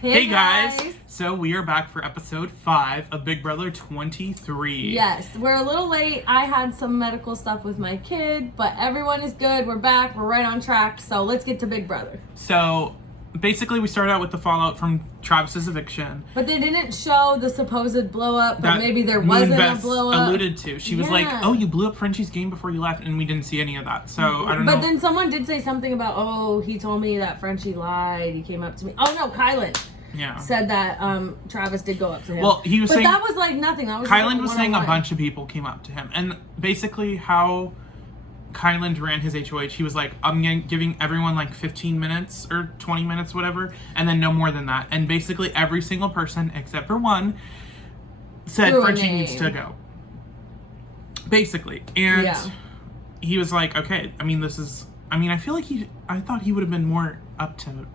Hey guys! So we are back for episode 5 of Big Brother 23. Yes, we're a little late. I had some medical stuff with my kid, but everyone is good. We're back. We're right on track. So let's get to Big Brother. So basically we started out with the fallout from Travis's eviction. But they didn't show the supposed blow up, but maybe there Moon wasn't Beth a blow up. alluded to. She was like, oh, you blew up Frenchie's game before you left, and we didn't see any of that. So I don't know. But then someone did say something about, oh, he told me that Frenchie lied. He came up to me. Oh no, Kyland. Yeah. Said that Travis did go up to him. Well, he was saying... But that was like nothing. That was Kyland was saying a bunch of people came up to him. And basically how Kyland ran his HOH, he was like, I'm giving everyone like 15 minutes or 20 minutes, whatever, and then no more than that. And basically every single person, except for one, said Frenchie needs to go. Basically. And he was like, okay, I mean, I feel like I thought he would have been more up to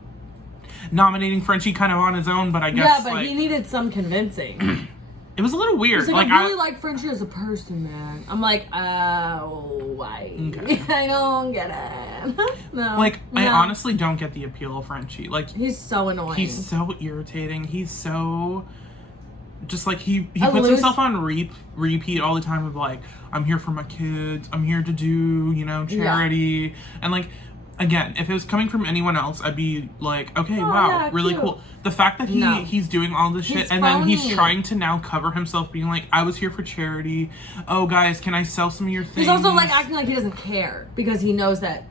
nominating Frenchie kind of on his own, but I guess yeah, but he needed some convincing. It was a little weird. He's like, I really like Frenchie as a person, man. I'm like, why? Okay. I don't get it. No. I honestly don't get the appeal of Frenchie. Like, he's so annoying. He's so irritating. He's so just like he puts himself on repeat all the time of like, I'm here for my kids. I'm here to do, charity. And like, again, if it was coming from anyone else, I'd be like, okay, wow, really cute. Cool. The fact that he's doing all this shit and then he's trying to now cover himself being like, I was here for charity. Oh, guys, can I sell some of your things? He's also like acting like he doesn't care because he knows that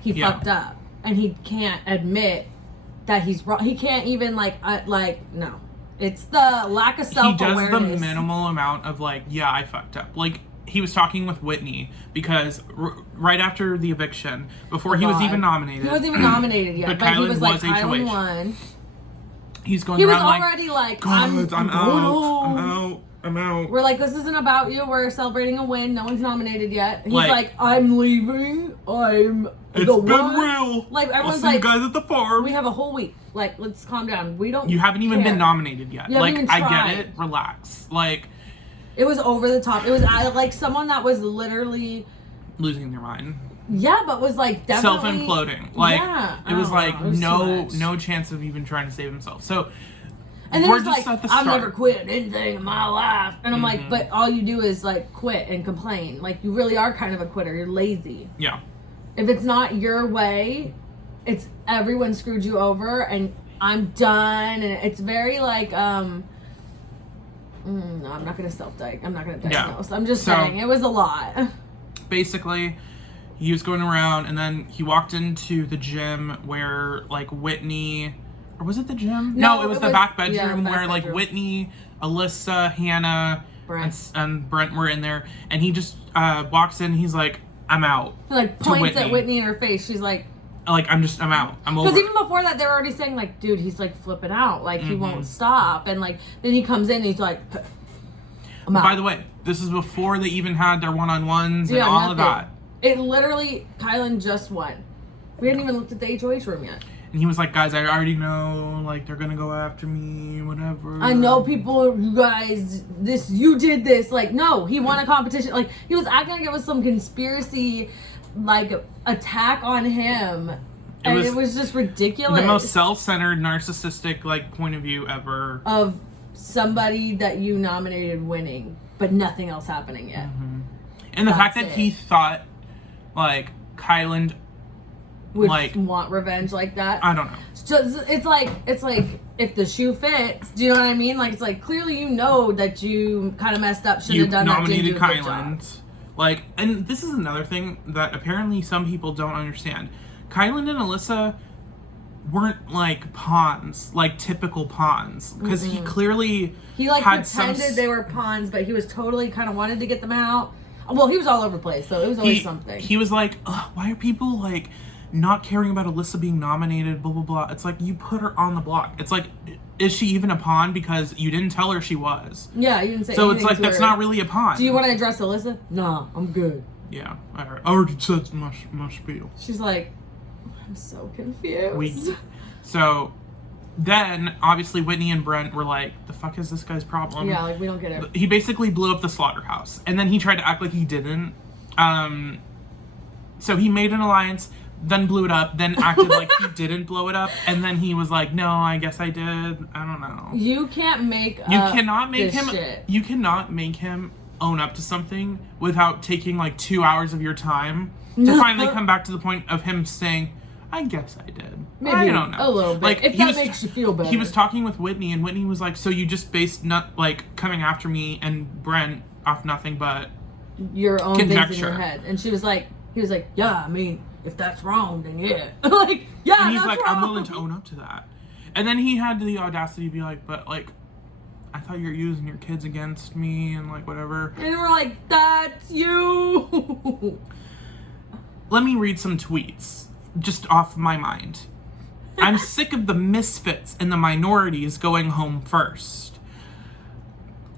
he fucked up and he can't admit that he's wrong. He can't even no. It's the lack of self-awareness. He does the minimal amount of like, yeah, I fucked up. Like, he was talking with Whitney because right after the eviction, before he was even nominated. He wasn't even nominated yet, but he was like, Kyland won. He's going around like... He was already like, I'm out. We're like, this isn't about you. We're celebrating a win. No one's nominated yet. He's like, I'm leaving. It's been real. Like, everyone's I'll see you guys at the farm. We have a whole week. Like, let's calm down. You haven't even been nominated yet. Like, I get it. Relax. Like... It was over the top. It was like someone that was literally... losing their mind. Yeah, but was like definitely... self-imploding. Like, it was like no chance of even trying to save himself. So, and then he's like, I've never quit anything in my life. And I'm like, but all you do is like quit and complain. Like, you really are kind of a quitter. You're lazy. Yeah. If it's not your way, it's everyone screwed you over and I'm done. And it's very like... no, I'm not going to I'm not going to diagnose. I'm just saying, it was a lot. Basically, he was going around, and then he walked into the gym where, like, Whitney... Or was it the gym? No, it was the back bedroom where, like, Whitney, Alyssa, Hannah, and Brent were in there. And he just walks in, he's like, I'm out. He, like, points at Whitney in her face. She's like... Like, I'm out. I'm over. Because even before that, they were already saying, like, dude, he's, like, flipping out. Like, he won't stop. And, like, then he comes in and he's like, I'm out. By the way, this is before they even had their one-on-ones and all of that. It literally, Kyland just won. We hadn't even looked at the HOH room yet. And he was like, guys, I already know, like, they're going to go after me, whatever. I know people, you guys, you did this. Like, no, he won a competition. Like, he was acting like it was some conspiracy, like, attack on him. And it was just ridiculous. The most self-centered, narcissistic, like, point of view ever. Of somebody that you nominated winning, but nothing else happening yet. And the fact that he thought, like, Kyland would want revenge like that. I don't know. So it's like if the shoe fits, do you know what I mean? Like, it's like, clearly you know that you kind of messed up, should have done that. You nominated Kyland. Like, and this is another thing that apparently some people don't understand. Kyland and Alyssa weren't like pawns, like typical pawns, because he clearly like pretended they were pawns, but he was totally kind of wanted to get them out. Well, he was all over the place, so it was always something. He was like, why are people like not caring about Alyssa being nominated, blah blah blah. It's like, you put her on the block. It's like, is she even a pawn because you didn't tell her she was? Yeah, you didn't say so. It's like, that's not really a pawn. Do you want to address Alyssa? Nah, I'm good. Yeah, I already said my spiel. She's like, I'm so confused. So then, obviously, Whitney and Brent were like, the fuck is this guy's problem? Yeah, like, we don't get it. He basically blew up the slaughterhouse. And then he tried to act like he didn't. So he made an alliance. then blew it up, then acted like he didn't blow it up, and then he was like, no, I guess I did. I don't know. You can't make You cannot make him shit. You cannot make him own up to something without taking like 2 hours of your time to finally come back to the point of him saying, I guess I did. Maybe I don't know. a little bit. Like, if that makes you feel better. He was talking with Whitney, and Whitney was like, so you just based coming after me and Brent off nothing but your own conjecture. things in your head. And he was like, yeah, I mean, if that's wrong, then yeah. Like, yeah, and he's that's like, wrong. I'm willing to own up to that. And then he had the audacity to be like, but like, I thought you were using your kids against me and like whatever. And we're like, that's you. Let me read some tweets just off my mind. I'm sick of the misfits and the minorities going home first.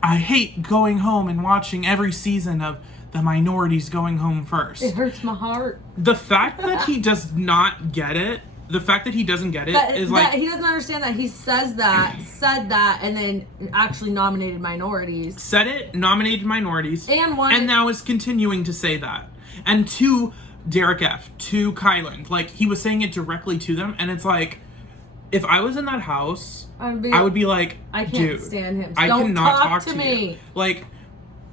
I hate going home and watching every season of the minorities going home first. It hurts my heart. The fact that he does not get it, the fact that he doesn't get it is that he doesn't understand that he said that, and then actually nominated minorities. Said it, nominated minorities, and now is continuing to say that. And to Derek F, to Kyland, like, he was saying it directly to them, and it's like, if I was in that house, I would be like, I can't dude, stand him. I Don't cannot talk to to me. you. Like,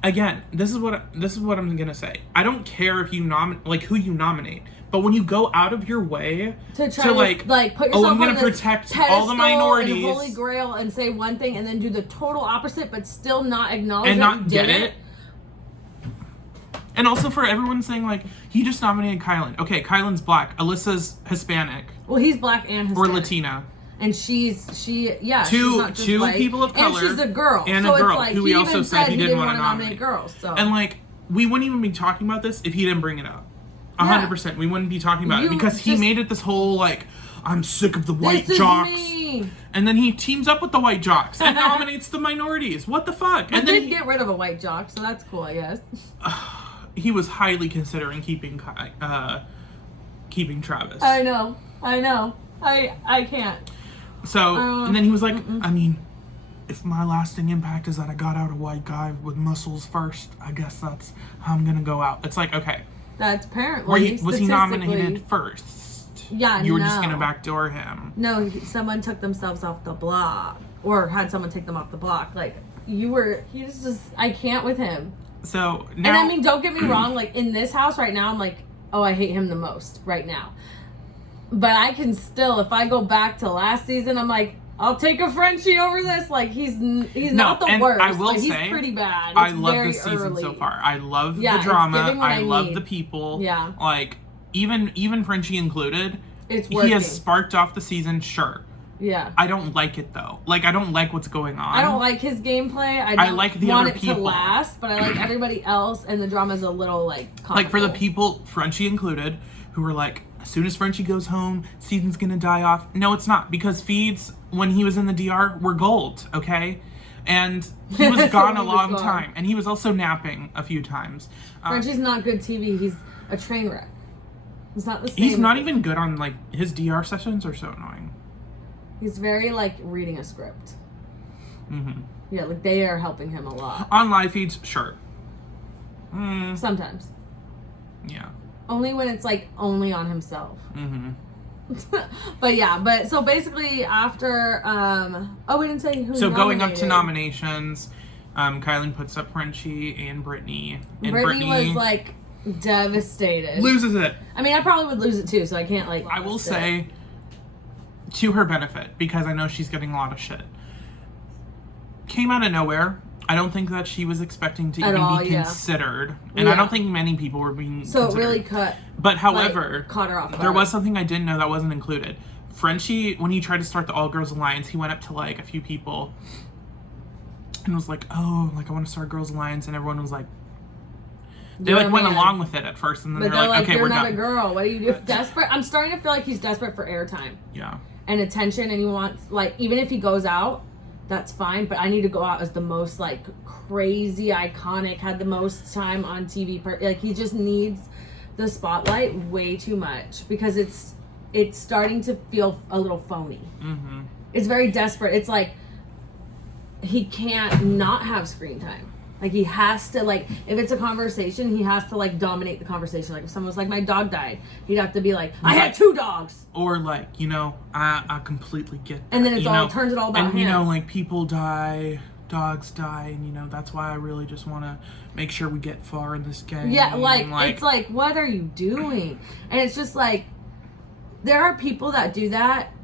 again, this is what I'm gonna say. I don't care if you who you nominate, but when you go out of your way to try to put yourself I'm gonna on protect all the minorities, and Holy Grail, and say one thing and then do the total opposite, but still not acknowledge and that not you get did it. And also for everyone saying, like, he just nominated Kyland. Okay, Kyland's black. Alyssa's Hispanic. Well, he's black and Hispanic. Or Latina. And she's not just two white. people of color. And she's a girl. And so a girl, it's like, who he also said he didn't want to nominate girls. So. And, like, we wouldn't even be talking about this if he didn't bring it up. 100%. We wouldn't be talking about it because he made it this whole, like, I'm sick of the white jocks. Me. And then he teams up with the white jocks and nominates the minorities. What the fuck? And then get rid of a white jock, so that's cool, I guess. He was highly considering keeping Travis. I know. I can't. So, and then he was like, I mean, if my lasting impact is that I got out a white guy with muscles first, I guess that's how I'm gonna go out. It's like, okay. That's apparently. Was he nominated first? Yeah, You were just gonna backdoor him. No, someone took themselves off the block. Or had someone take them off the block. Like, he was just, I can't with him. So, now. And I mean, don't get me wrong, like, in this house right now, I'm like, oh, I hate him the most right now. But I can still, if I go back to last season, I'm like, I'll take a Frenchie over this. Like, he's not the worst. I will say, he's pretty bad. I love this season so far. I love the drama. I love the people. Yeah. Like, even Frenchie included. It's working. He has sparked off the season, sure. Yeah. I don't like it though. Like, I don't like what's going on. I don't like his gameplay. I like the want other it people to last, but I like everybody else, and the drama's a little like comical. Like, for the people, Frenchie included, who were like, as soon as Frenchie goes home, season's gonna die off. No, it's not, because feeds when he was in the DR were gold, okay? And he was gone a long time, and he was also napping a few times. Frenchie's not good TV. He's a train wreck. It's not the same. He's not even good on, like, his DR sessions are so annoying. He's very, like, reading a script. Mm-hmm. Yeah, like, they are helping him a lot. On live feeds, sure. Sometimes. Yeah. Only when it's, like, only on himself. Mm-hmm. but so basically after, we didn't say who So nominated. going up to nominations, Kyland puts up Frenchie and Brittini. And Brittany was, like, devastated. Loses it. I mean, I probably would lose it, too, so I can't, like... I will say... to her benefit, because I know she's getting a lot of shit. Came out of nowhere. I don't think that she was expecting to even be considered. And I don't think many people were being considered. So it really cut. But however, caught her off guard. There was something I didn't know that wasn't included. Frenchie, when he tried to start the All Girls Alliance, he went up to, like, a few people and was like, oh, like, I want to start Girls Alliance. And everyone was like, they, like, went along with it at first. And then they're like, okay, we're done. You're not a girl. What do you do? Desperate. I'm starting to feel like he's desperate for airtime. Yeah. And attention, and he wants, like, even if he goes out, that's fine, but I need to go out as the most, like, crazy, iconic, had the most time on TV. Like, he just needs the spotlight way too much, because it's starting to feel a little phony. Mm-hmm. It's very desperate. It's like, he can't not have screen time. Like, he has to, like, if it's a conversation, he has to, like, dominate the conversation. Like, if someone was like, my dog died, he'd have to be like, I had 2 dogs. Or, like, you know, I completely get that. And then turns it all about him. And, you know, like, people die, dogs die, and, you know, that's why I really just want to make sure we get far in this game. Yeah, like, it's like, what are you doing? And it's just, like, there are people that do that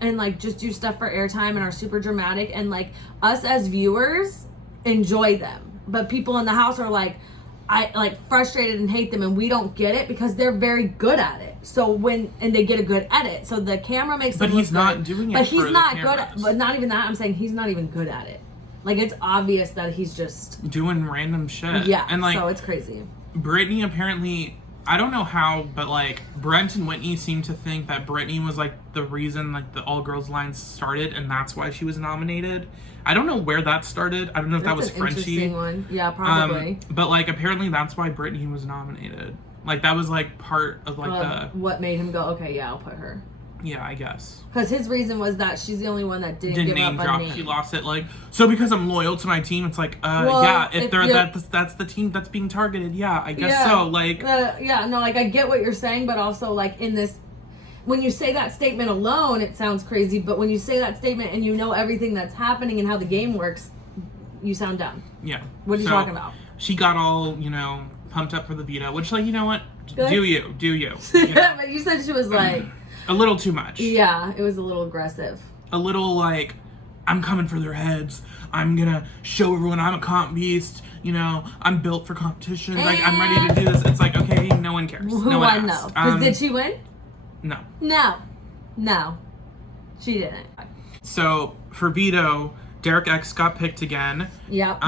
and, like, just do stuff for airtime and are super dramatic. And, like, us as viewers enjoy them. But people in the house are like, frustrated and hate them, and we don't get it because they're very good at it. So and they get a good edit. So the camera makes them. But he's not doing it. But he's not good at. But not even that. I'm saying he's not even good at it. Like, it's obvious that he's just doing random shit. Yeah. And like, so it's crazy. Brittini apparently, I don't know how, but like Brent and Whitney seem to think that Brittini was like the reason like the all girls line started, and that's why she was nominated. I don't know where that started. I don't know if that was Frenchie. Interesting one. Yeah, probably. But like apparently that's why Brittini was nominated. Like that was like part of like what made him go, okay, yeah, I'll put her. Yeah, I guess. Because his reason was that she's the only one that didn't give name up drop. a name. She lost it. Like, so because I'm loyal to my team, it's like, well, yeah, if they're that's the team that's being targeted. Yeah, I guess so. Like, yeah, no, like I get what you're saying, but also like in this, when you say that statement alone, it sounds crazy. But when you say that statement and you know everything that's happening and how the game works, you sound dumb. Yeah. What are you talking about? She got all, you know, pumped up for the veto, which, like, you know what? Good. Do you? You know? But you said she was like a little too much. Yeah, it was a little aggressive. A little like, I'm coming for their heads. I'm gonna show everyone I'm a comp beast. You know, I'm built for competition. Like, I'm ready to do this. It's like, okay, no one cares. No one knows. Because did she win? No. No. She didn't. So for veto, Derek X got picked again. Yep.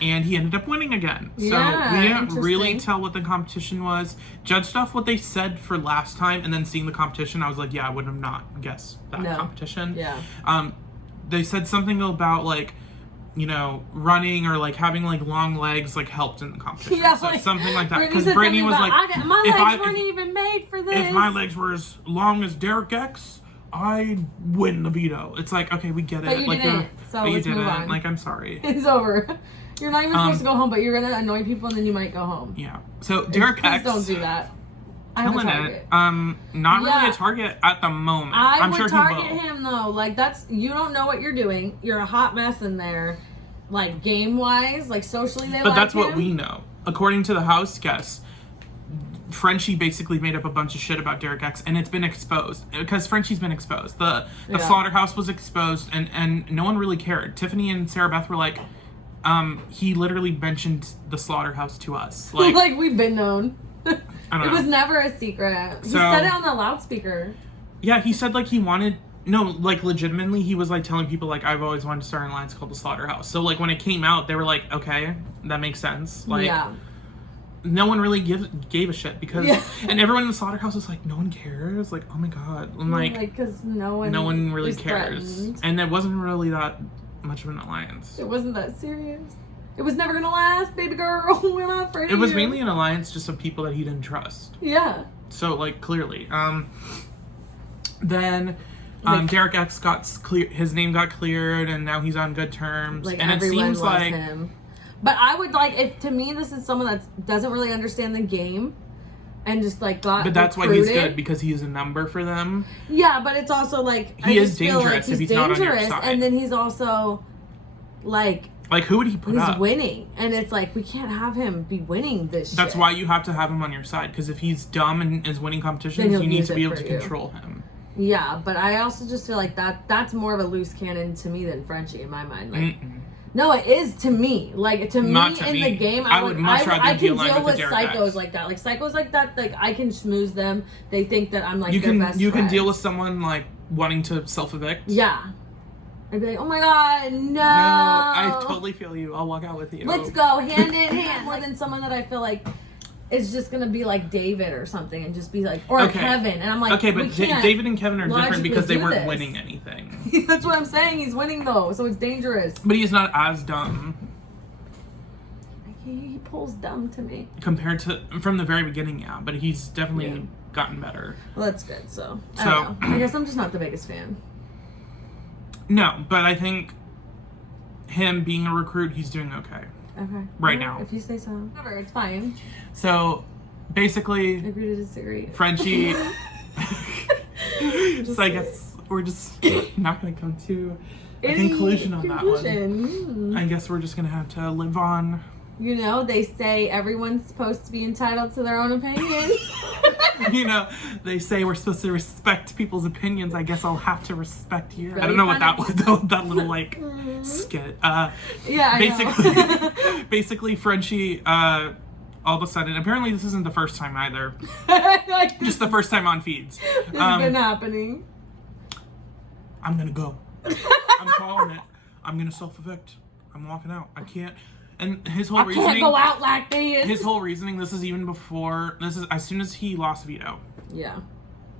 And he ended up winning again. So yeah, we didn't really tell what the competition was. Judged off what they said for last time, and then seeing the competition, I was like, yeah, I would have not guessed that competition. Yeah. They said something about like, you know, running or like having like long legs like helped in the competition. Yeah, so like, something like that. Because Brittini was like, my legs weren't even made for this. If my legs were as long as Derek X, I win the veto. It's like, okay, we get it. But you didn't. So let's move on. Like, I'm sorry. It's over. You're not even supposed to go home, but you're gonna annoy people and then you might go home. Yeah. So Derek X. Please don't do that. Killing it. Not really a target at the moment. I'm would sure target he will. him though. Like, that's, you don't know what you're doing. You're a hot mess in there. Like, game wise, like socially they But that's what we know. According to the house guests, Frenchie basically made up a bunch of shit about Derek X, and it's been exposed because Frenchie's been exposed. The slaughterhouse was exposed, and no one really cared. Tiffany and Sarah Beth were like, he literally mentioned the slaughterhouse to us. Like, like we've been known. I don't know. It was never a secret. He said it on the loudspeaker. Yeah, he said like he wanted. No, like legitimately, he was like telling people like, I've always wanted to start an alliance called the Slaughterhouse. So like when it came out, they were like, okay, that makes sense. Like, no one really gave a shit because, and everyone in the Slaughterhouse was like, no one cares. Like, oh my god, I'm like, because no one really cares, threatened. And it wasn't really that much of an alliance. It wasn't that serious. It was never gonna last, baby girl. We're not afraid of you. It was mainly an alliance just of people that he didn't trust. Yeah. So like clearly, then. Derek X got his name got cleared, and now he's on good terms. Like, and it seems like him. But I would like, if to me this is someone that doesn't really understand the game, and just like got. But that's why he's good, because he's a number for them. Yeah, but it's also like he is dangerous if he's not on your side. And then he's also like who would he put up? He's winning, and it's like we can't have him be winning this. That's why you have to have him on your side, because if he's dumb and is winning competitions, you need to be able to control him. Yeah, but I also just feel like that's more of a loose cannon to me than Frenchie in my mind. Like, no, it is to me. Like, to me in the game, I would much rather I can deal with psychos like that. Like, psychos like that, like, I can schmooze them. They think that I'm like their best You can friend. deal with someone like wanting to self-evict. Yeah. I'd be like, oh my god, no. No, I totally feel you. I'll walk out with you. Let's go hand in hand. More than someone that I feel like is just gonna be like David or something, and just be like, or Kevin, and I'm like, okay, but David and Kevin are different because they weren't winning anything. That's what I'm saying. He's winning though, so it's dangerous. But he's not as dumb. He pulls dumb to me compared to from the very beginning, yeah. But he's definitely gotten better. Well, that's good. So I don't know. I guess I'm just not the biggest fan. No, but I think him being a recruit, he's doing okay. Okay. Right now. If you say so. Whatever, it's fine. So, basically... Agree to disagree. Frenchie... So I guess we're just not going to come to a conclusion on that one. I guess we're just going to have to live on. You know, they say everyone's supposed to be entitled to their own opinion. You know, they say we're supposed to respect people's opinions. I guess I'll have to respect you. Really I don't know what that was, that little, like, skit. Yeah, I know. Basically, Frenchie, all of a sudden, apparently this isn't the first time either. Just the first time on feeds. This has been happening. I'm gonna go. I'm calling it. I'm gonna self-evict. I'm walking out. I can't. And his whole reasoning. I can't go out like this. His whole reasoning. This is even before. This is as soon as he lost Veto. Yeah.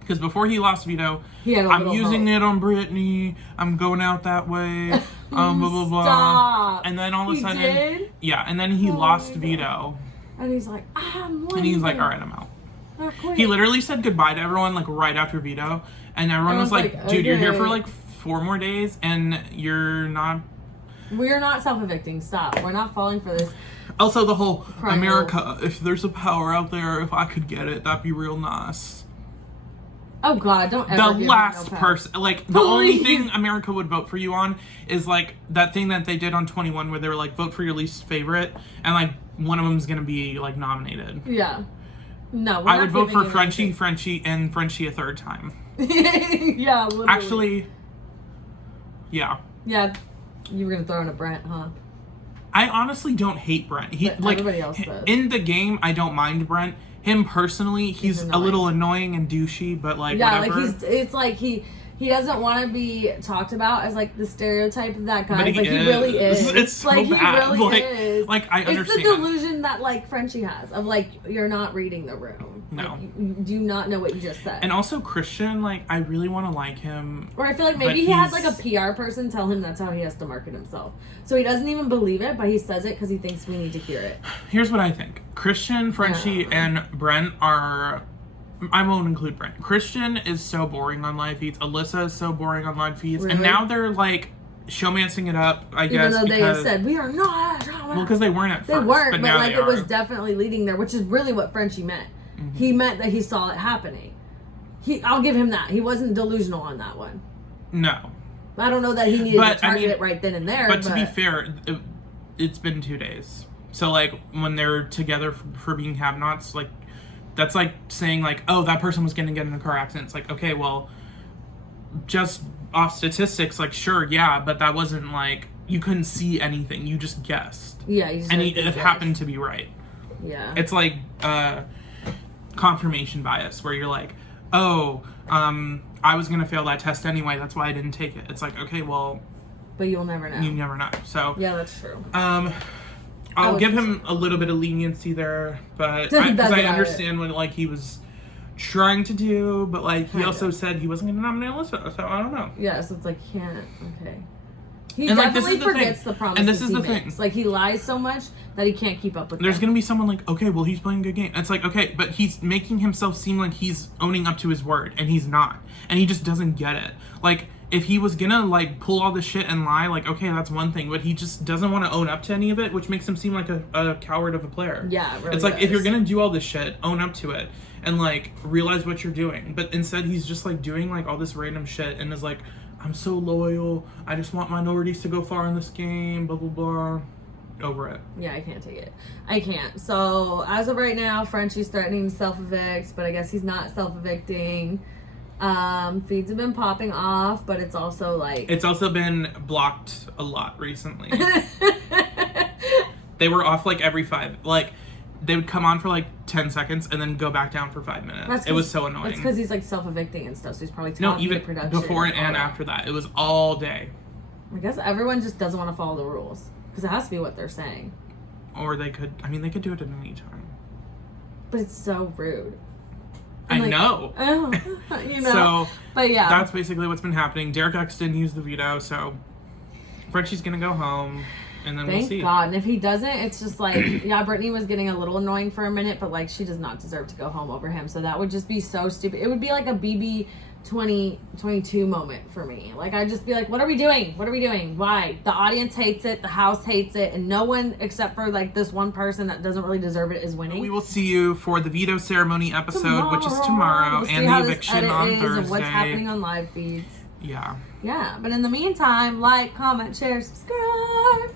Because before he lost Veto, he had I'm using it on Brittini. I'm going out that way. Blah blah blah. Stop. And then all of a sudden, did? yeah. And then he lost Veto. And he's like, I'm leaving. And he's like, all right, I'm out. He literally said goodbye to everyone like right after Veto, and everyone was like, dude, okay. You're here for like 4 more days, and you're not. We're not self-evicting. Stop. We're not falling for this. Also, the whole America, if there's a power out there, if I could get it, that'd be real nice. Oh, God, don't ever The last person, like, the only thing America would vote for you on is, like, that thing that they did on 21 where they were, like, vote for your least favorite, and, like, one of them's gonna be, like, nominated. Yeah. No, I would vote for Frenchie, and Frenchie a third time. Yeah, literally. Actually, yeah. Yeah. You were gonna throw in a Brent, huh? I honestly don't hate Brent. He, like, everybody else does. In the game, I don't mind Brent. Him personally, he's a little annoying and douchey, but like whatever. Like it's like he doesn't want to be talked about as like the stereotype of that guy, but he really is. It's so like bad. He really is. Like I understand. It's the delusion that like Frenchie has of like you're not reading the room. No, like, you do not know what you just said. And also Christian, like I really want to like him. Or I feel like maybe he had like a PR person tell him that's how he has to market himself, so he doesn't even believe it, but he says it because he thinks we need to hear it. Here's what I think: Christian, Frenchie, and Brent are. I won't include Brent. Christian is so boring on live feeds. Alyssa is so boring on live feeds. Really? And now they're like showmancing it up, I guess. Even though they have said, we are not. Well, because they weren't at first. They weren't, but like it was definitely leading there, which is really what Frenchie meant. Mm-hmm. He meant that he saw it happening. I'll give him that. He wasn't delusional on that one. No. I don't know that he needed to target it right then and there. But to be fair, it's been 2 days. So like when they're together for being have-nots, like that's like saying like, oh, that person was going to get in a car accident. It's like, okay, well, just off statistics, like, sure, yeah, but that wasn't like, you couldn't see anything. You just guessed. Yeah. And it happened to be right. Yeah. It's like confirmation bias where you're like, oh, I was going to fail that test anyway. That's why I didn't take it. It's like, okay, well. But you'll never know. You never know. So. Yeah, that's true. I'll give him a little bit of leniency there, but because I understand what like he was trying to do, but like he also said he wasn't going to nominate Alyssa, so I don't know. Yeah, so it's like can't. Okay. He definitely forgets the promises. And this is the thing. Like he lies so much that he can't keep up with. There's going to be someone like, okay, well he's playing a good game. It's like, okay, but he's making himself seem like he's owning up to his word, and he's not, and he just doesn't get it. Like. If he was gonna like pull all this shit and lie, like okay, that's one thing, but he just doesn't want to own up to any of it, which makes him seem like a coward of a player. Yeah, it really it's like if you're gonna do all this shit, own up to it and like realize what you're doing. But instead, he's just like doing like all this random shit and is like, I'm so loyal. I just want minorities to go far in this game. Blah blah blah. Over it. Yeah, I can't take it. I can't. So as of right now, Frenchie's threatening to self-evict, but I guess he's not self-evicting. Feeds have been popping off, but it's also like... It's also been blocked a lot recently. They were off like every 5. Like, they would come on for like 10 seconds and then go back down for 5 minutes. It was so annoying. It's because he's like self-evicting and stuff, so he's probably talking to production. Before and after that. It was all day. I guess everyone just doesn't want to follow the rules. Because it has to be what they're saying. Or they could do it at any time. But it's so rude. I know. You know. So, but yeah. That's basically what's been happening. Derek X didn't use the veto, so Frenchie's going to go home, and then we'll see. Thank God. And if he doesn't, it's just like, yeah, Brittany was getting a little annoying for a minute, but like she does not deserve to go home over him. So that would just be so stupid. It would be like a BB 2022 moment for me. Like, I'd just be like, what are we doing? What are we doing? Why? The audience hates it. The house hates it. And no one except for like this one person that doesn't really deserve it is winning. We will see you for the veto ceremony episode, which is tomorrow, and the eviction on Thursday. And what's happening on live feeds. Yeah. Yeah. But in the meantime, like, comment, share, subscribe.